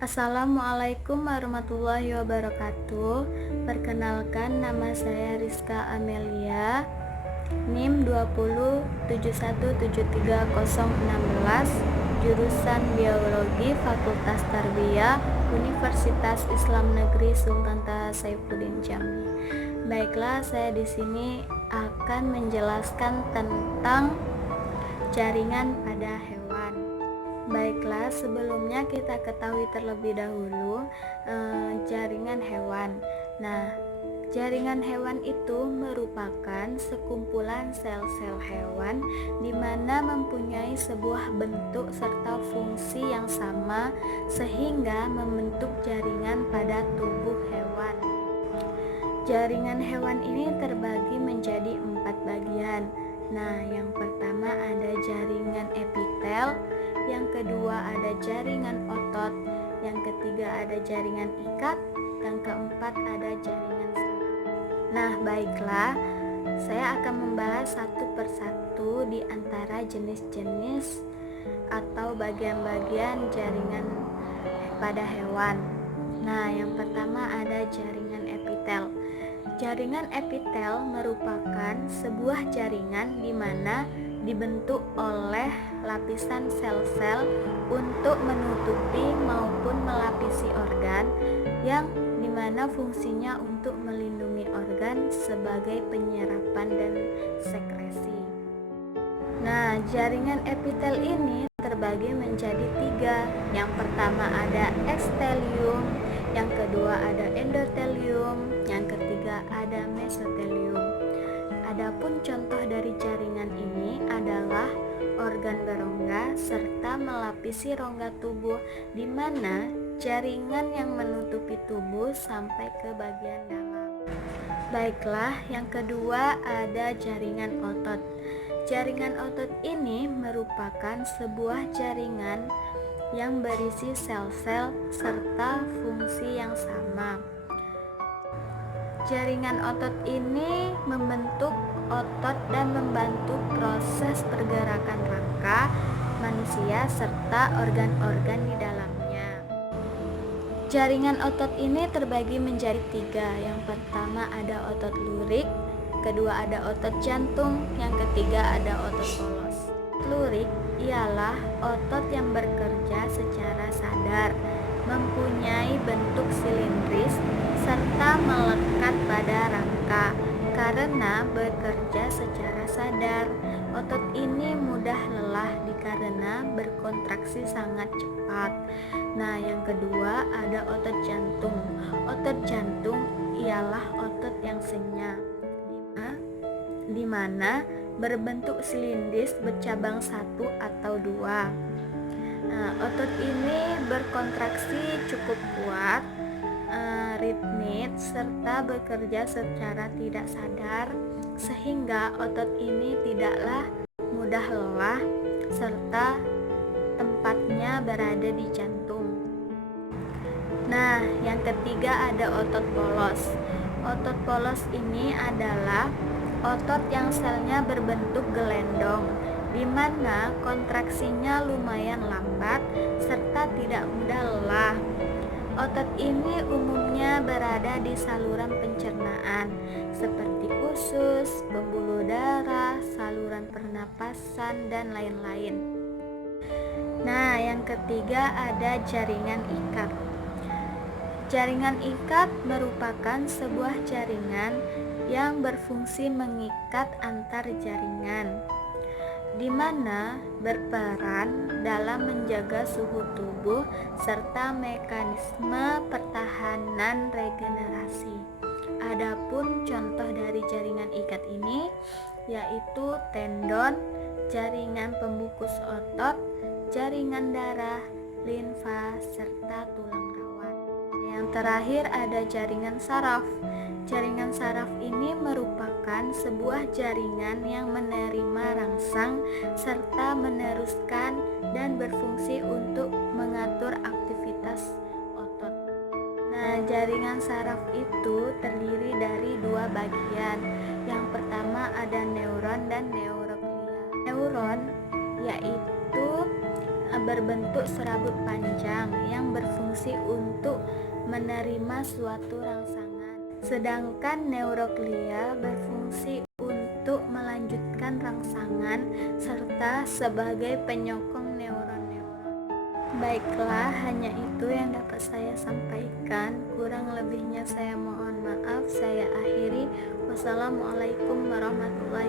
Assalamualaikum warahmatullahi wabarakatuh. Perkenalkan, nama saya Rizka Amelia, NIM 20717373016, jurusan Biologi, Fakultas Tarbiyah, Universitas Islam Negeri Sultan Taha Saifuddin Jambi. Baiklah, saya di sini akan menjelaskan tentang jaringan pada hewan. Baiklah, sebelumnya kita ketahui terlebih dahulu jaringan hewan. Nah, jaringan hewan itu merupakan sekumpulan sel-sel hewan di mana mempunyai sebuah bentuk serta fungsi yang sama sehingga membentuk jaringan pada tubuh hewan. Jaringan hewan ini terbagi menjadi 4 bagian. Nah, yang pertama ada jaringan epitel, yang kedua ada jaringan otot, yang ketiga ada jaringan ikat, yang keempat ada jaringan saraf. Nah, baiklah, saya akan membahas satu persatu di antara jenis-jenis atau bagian-bagian jaringan pada hewan. Nah, yang pertama ada jaringan epitel. Jaringan epitel merupakan sebuah jaringan di mana dibentuk oleh lapisan sel-sel untuk menutupi maupun melapisi organ, yang dimana fungsinya untuk melindungi organ sebagai penyerapan dan sekresi. Nah, jaringan epitel ini terbagi menjadi 3. Yang pertama ada ekstelium, yang kedua ada endotelium, yang ketiga ada mesotelium. Adapun contoh dari jaringan ini adalah organ berongga serta melapisi rongga tubuh, di mana jaringan yang menutupi tubuh sampai ke bagian dalam. Baiklah, yang kedua ada jaringan otot. Jaringan otot ini merupakan sebuah jaringan yang berisi sel-sel serta fungsi yang sama. Jaringan otot ini membentuk otot dan membantu proses pergerakan rangka manusia serta organ-organ di dalamnya. Jaringan otot ini terbagi menjadi 3. Yang pertama ada otot lurik, kedua ada otot jantung, yang ketiga ada otot polos. Lurik ialah otot yang bekerja secara sadar, mempunyai bentuk silindris serta melekat pada rangka. Karena bekerja secara sadar, otot ini mudah lelah karena berkontraksi sangat cepat. Nah, yang kedua ada otot jantung. Otot jantung ialah otot yang senyap, di mana berbentuk silindris bercabang 1 atau 2. Nah, otot ini berkontraksi cukup kuat, ritmik, serta bekerja secara tidak sadar, sehingga otot ini tidaklah mudah lelah serta tempatnya berada di jantung. Nah, yang ketiga ada otot polos. Otot polos ini adalah otot yang selnya berbentuk gelendong, di mana kontraksinya lumayan lambat serta tidak mudah lelah. Otot ini umumnya berada di saluran pencernaan seperti usus, pembuluh darah, saluran pernapasan, dan lain-lain. Nah, yang ketiga ada jaringan ikat. Jaringan ikat merupakan sebuah jaringan yang berfungsi mengikat antar jaringan, di mana berperan dalam menjaga suhu tubuh serta mekanisme pertahanan regenerasi. Adapun contoh dari jaringan ikat ini yaitu tendon, jaringan pembungkus otot, jaringan darah, limfa, serta tulang rawan. Yang terakhir ada jaringan saraf. Jaringan saraf ini merupakan sebuah jaringan yang menerima rangsang serta meneruskan dan berfungsi untuk mengatur aktivitas otot. Nah, jaringan saraf itu terdiri dari 2 bagian. Yang pertama ada neuron dan neuroglia. Neuron yaitu berbentuk serabut panjang yang berfungsi berfungsi untuk menerima suatu rangsangan, sedangkan neuroglia berfungsi untuk melanjutkan rangsangan serta sebagai penyokong neuron-neuron. Baiklah, hanya itu yang dapat saya sampaikan. Kurang lebihnya saya mohon maaf. Saya akhiri. Wassalamualaikum warahmatullahi